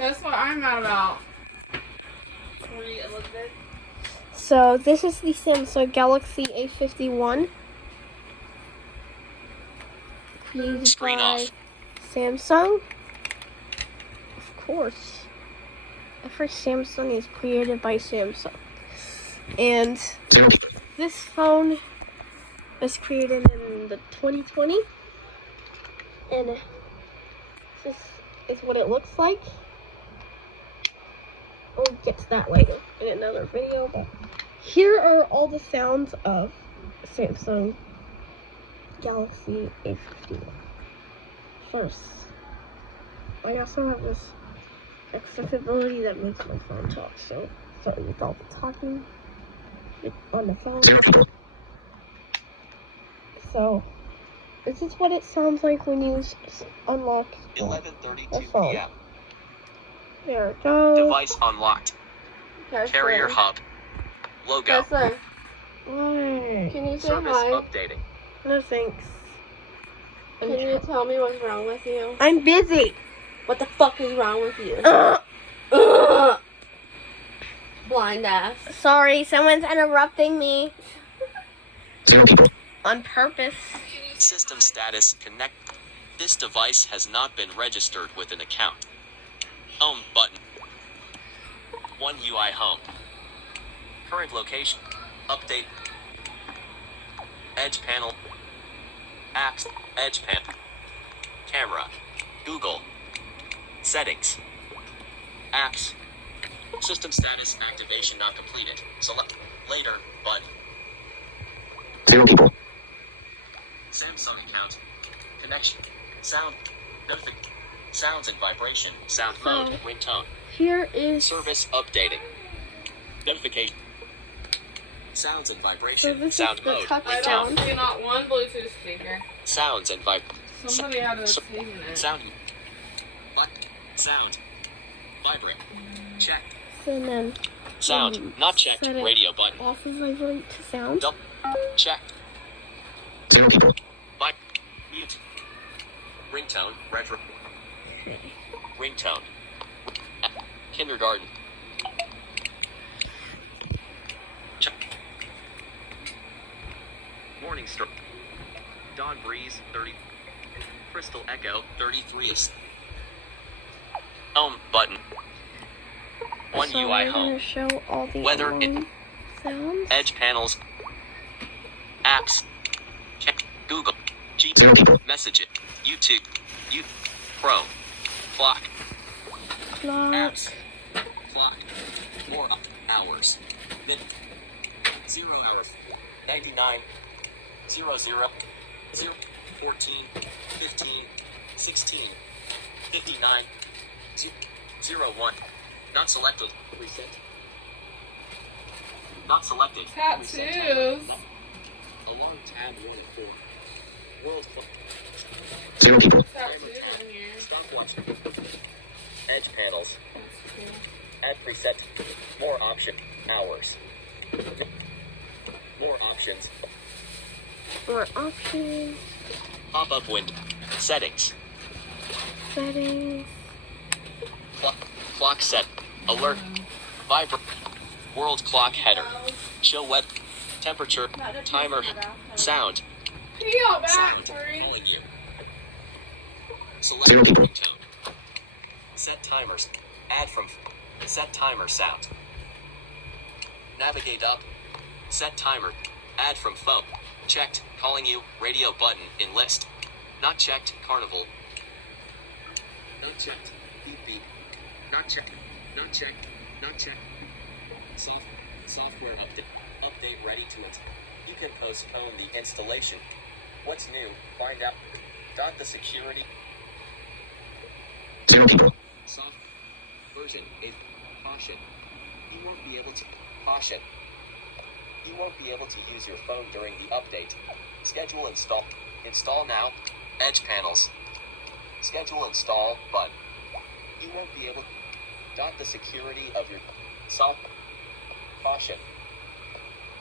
That's what I'm mad about. Elizabeth. So this is the Samsung Galaxy A51. Created Screen by off. Samsung. Of course. Every Samsung is created by Samsung. And this phone was created in the 2020. And this is what it looks like. We'll get to that later in another video. But here are all the sounds of Samsung Galaxy A51. First, I also have this accessibility that makes my phone talk, so sorry with all the talking on the phone. So, this is what it sounds like when you unlock the 11:32 phone. p.m. There it goes. Device unlocked. Yes, Carrier sir. hub. Logo. Yes, sir. Why? Can you say Service hi? updating. No thanks. Can you tell me what's wrong with you? I'm busy. What the fuck is wrong with you? Blind ass. Sorry, someone's interrupting me. On purpose. System status connect. This device has not been registered with an account. Home button. One UI home. Current location. Update. Edge panel. Apps. Edge panel. Camera. Google. Settings. Apps. System status activation not completed. Select later button. Samsung account. Connection. Sound. Notification. Sounds and vibration. Sound mode. Ringtone. Here is Service updating. Notification. Sounds and so vibration. this Sound is the mode. I touchdown. don't see not one Bluetooth speaker. Sounds and Somebody had a season it. sound. Sound. Vibrate. Check. And then Sound. Not checked. set it Radio button. off of vibrate to sound. Double. Check. Mute. Ringtone. Retro. Ringtone. Kindergarten. Check. Morning Star. Dawn Breeze 30. Crystal Echo 33 is. Home button. One So UI I'm home. gonna show all the Weather online sounds. Edge panels. Apps. Check. Google. G. Message it. YouTube. Chrome. Clock. Clock. Apps. Clock. More hours. Minute. 0 hours. 99. 0 0. 0. 14. 15. 16. 59. 0 1. Not selected. Reset. Not selected. Tattoos. A long tab 1 of 4. World clock. Tattoos in here. Stopwatch. Edge panels. Add preset. More option. Hours. More options. More options. Pop-up window. Settings. Settings. Clock set. Alert. Vibrate. World clock header. Show web. Temperature. Timer. Sound. Peel back, Sound. hurry. Calling you. Select ringtone. Set timers. Add from. Set timer sound. Navigate up. Set timer. Add from phone. Checked. Calling you. Radio button in list. Not checked. Carnival. Not checked. Beep beep. Not checked. Not checked. Not checked. Software update. Update ready to it. You can postpone the installation. What's new? Find out. The security. Soft version 8. Caution. You won't be able to. Caution. You won't be able to use your phone during the update. Schedule install. Install now. Edge panels. Schedule install button. You won't be able. The security of your soft. Caution.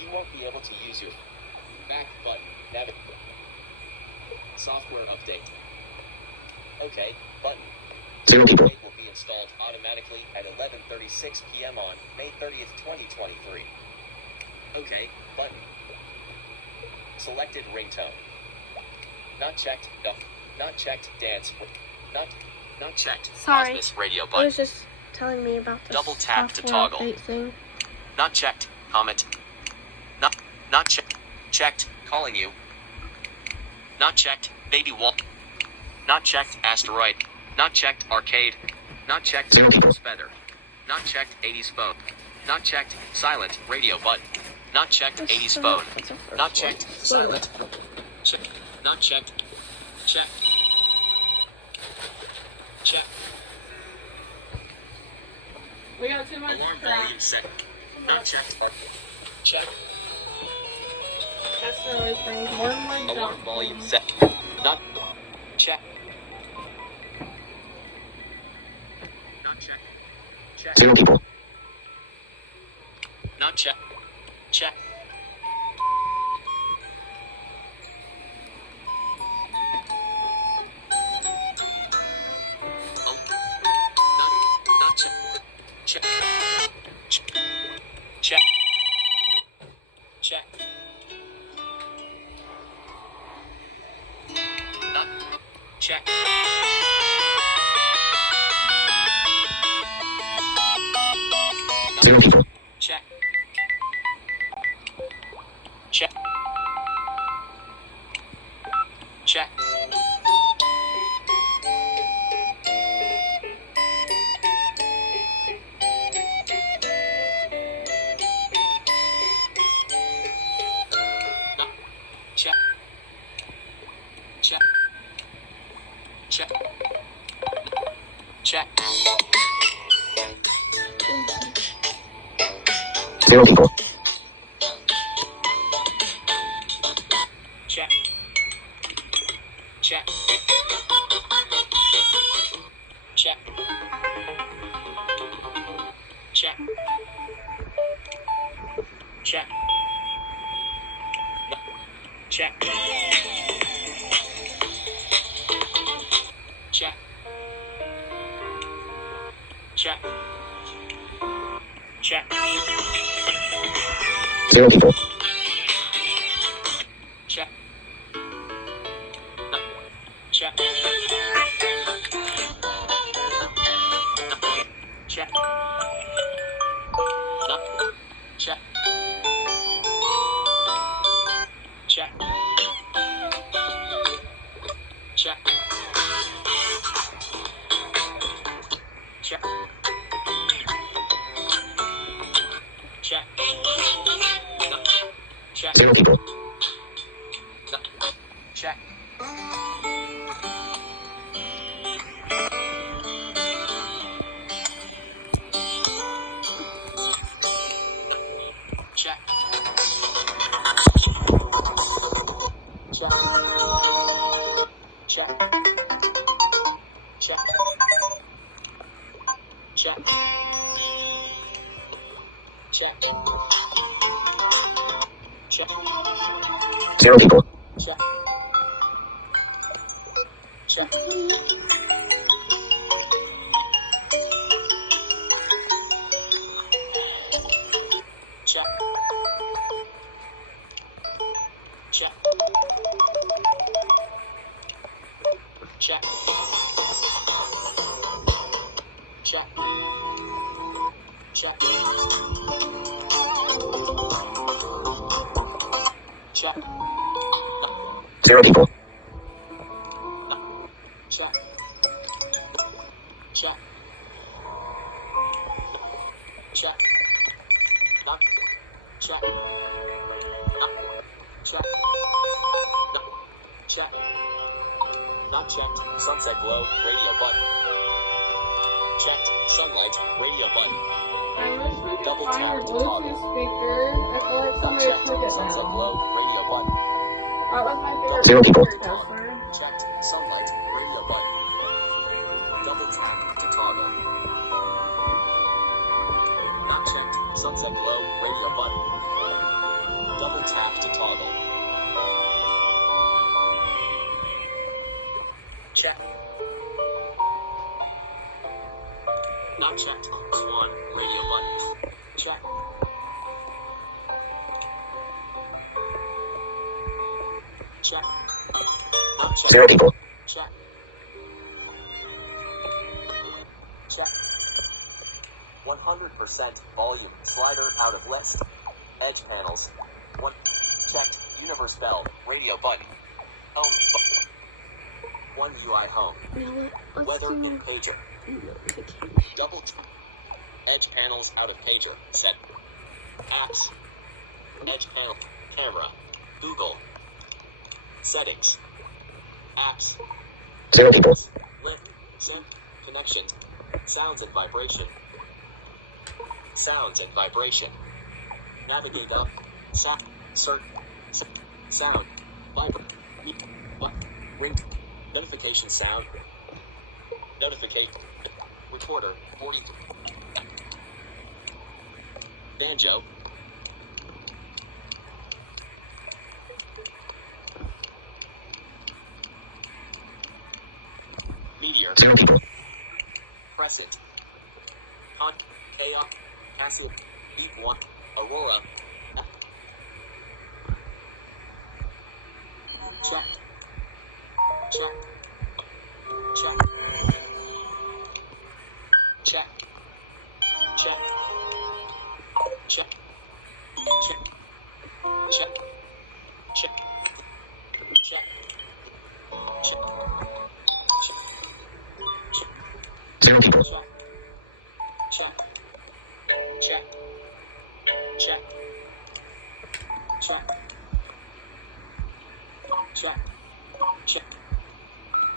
You won't be able to use your back button. Software update. Okay, button. Update will be installed automatically at 11:36 p.m. on May 30th, 2023. OK, button. Selected ringtone. Not checked. No. Not checked. Dance. Not checked. Sorry. Cosmos radio It button. was just telling me about the Double tap to software toggle. update thing. Not checked. Comment. Not checked. Checked. Calling you. Not checked. Baby wall. Not checked. Asteroid. Not checked. Arcade. Not checked. Feather. Not checked. 80s phone. Not checked. Silent. Radio button. Not checked. 80s phone. Not checked. Silent. Check. Not checked. Check. Check. We got too much Alarm crap. volume set. Not checked. Check. Asteroid brings more and more Alarm junk. volume set. Not check. Not check. Check. Not check. Check. Not check. Check. Check. Check. Not check. Check. Check. Check. No. Check. Check. Check. Check. Check. Check. Check. Check. Check. No. Check. Check. Check. Check. Check. No. Check. Check. No. Check. Check. Check. Check. Check. No. Check. No. Check. Check. Check. Check. Check. Check. Check. Check. Check. Check. Check. Check. Check. Check. Check. Zero people. Check. Check. Check. Knock. Check. Knock. Check. Knock. Check. Not checked. Sunset glow. Radio button. Checked. Sunlight. Radio button. I wish we could Double find your tap to toggle. Bluetooth speaker. I feel like Not somebody checked. took it Sunset now. glow. Radio button. That was my favorite Zero people. speaker tester. Checked. Sunlight. Radio button. Double tap to toggle. Not checked. Sunset glow. Radio button. Double tap to toggle. Check. Not checked. One. Radio button. Check. Check. Not checked. 0 people. Check. Check. 100% volume slider out of list. Edge panels. 1. Checked. Universe bell. Radio button. Home button. 1 UI home. Now let's Weather do in pager. notification. Double edge panels out of pager. Set. Apps. Edge panel. Camera. Google. Settings. Apps. 0 people. Lift. Sync. Connections. Sounds and vibration. Sounds and vibration. Navigate up. Sound. Search. Sound. Vibrate. Ring. Notification sound. Notification. Recorder. 40. Banjo. Meteor. 0 people. Crescent. Hunt. Chaos. Passive. Deep One. Aurora. Check. Check. Check. Check. Check. Check. Check. Check. Check. Check. Check. 0 people. Check. Check. Check. Check. Check.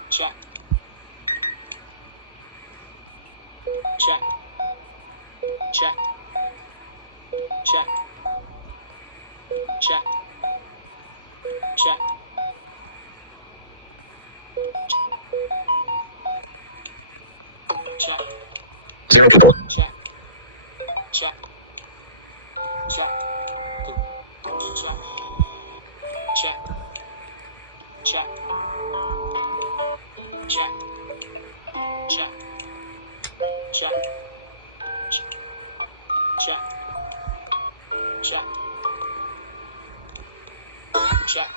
Check. Check. Check. Check. Check. Check. Check. Check. 0 people. Check. Check. Check. Check. Check. Check. Check. Check. Check. Check. Check. Check. Check.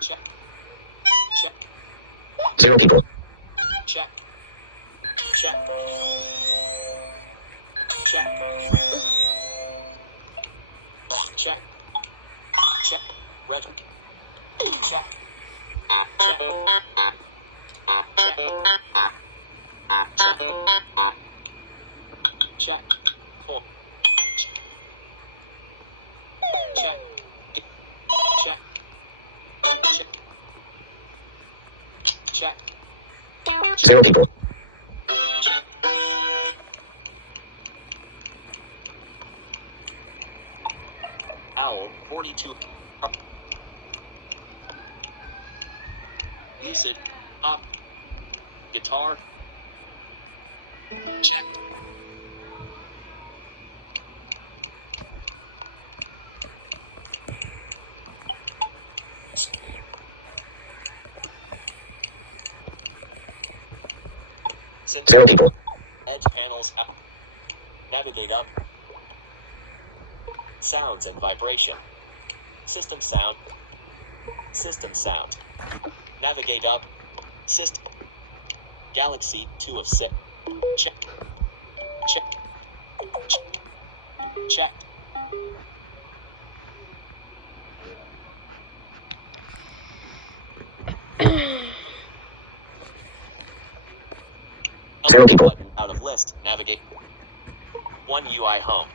Check. Check. Check. 0 people. Check. Check. Check. Check. Check. Weather. Check. Check. Check. Check. Cool. Check. Check. Check. Check. 0 people. Owl 42. Lucid. Up. Guitar. Check. Sync. 0 people. Edge panels up. Navigate up. Sounds and vibration. System sound. System sound. Navigate up. System. Galaxy 2 of 6. Check. Check. Check. Check. Zero people. Button out of list. Navigate. 1 UI home.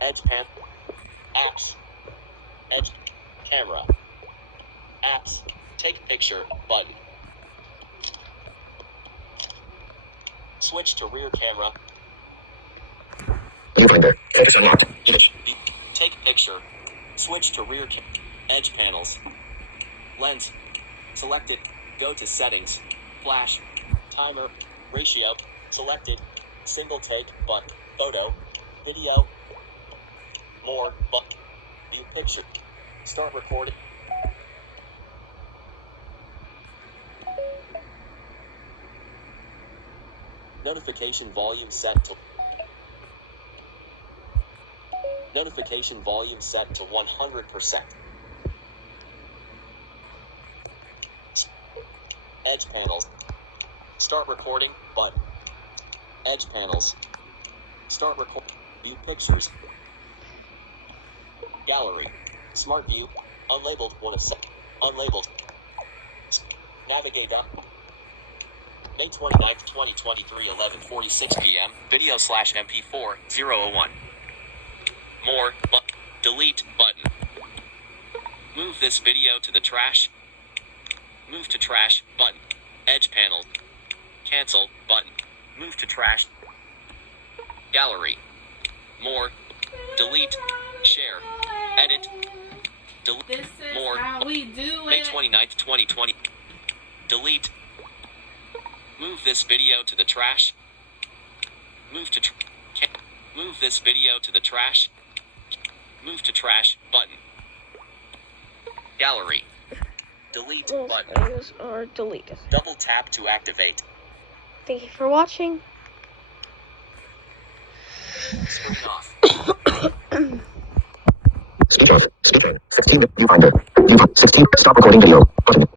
Edge pan. Apps. Edge. Camera. Apps. Take picture. Button. Switch to rear camera. Viewfinder. Focus unlocked. Take picture. Switch to rear edge panels. Lens. Selected. Go to settings. Flash. Timer. Ratio. Selected. Single take. Button. Photo. Video. More. Button. View picture. Start recording. Notification volume set to 100%. Edge panels. Start recording button. Edge panels. Start record. View pictures. Gallery. Smart view. Unlabeled 1 of 7. Unlabeled. Navigate up. May 29th, 2023, 11:46 p.m. Video/MP4 001. More. Delete button. Move this video to the trash. Move to trash button. Edge panel. Cancel button. Move to trash. Gallery. More. Delete. Share. Edit. Delete. This is More. how we do May it. 29th, 2020. Delete. Move this video to the trash. Move to move this video to the trash. Move to trash button. Gallery. Delete Those button. videos are deleted. Double tap to activate. Thank you for watching. Screen off. Speakers. Speaker. 16. Viewfinder. Viewfinder. 16. Stop recording video. Button.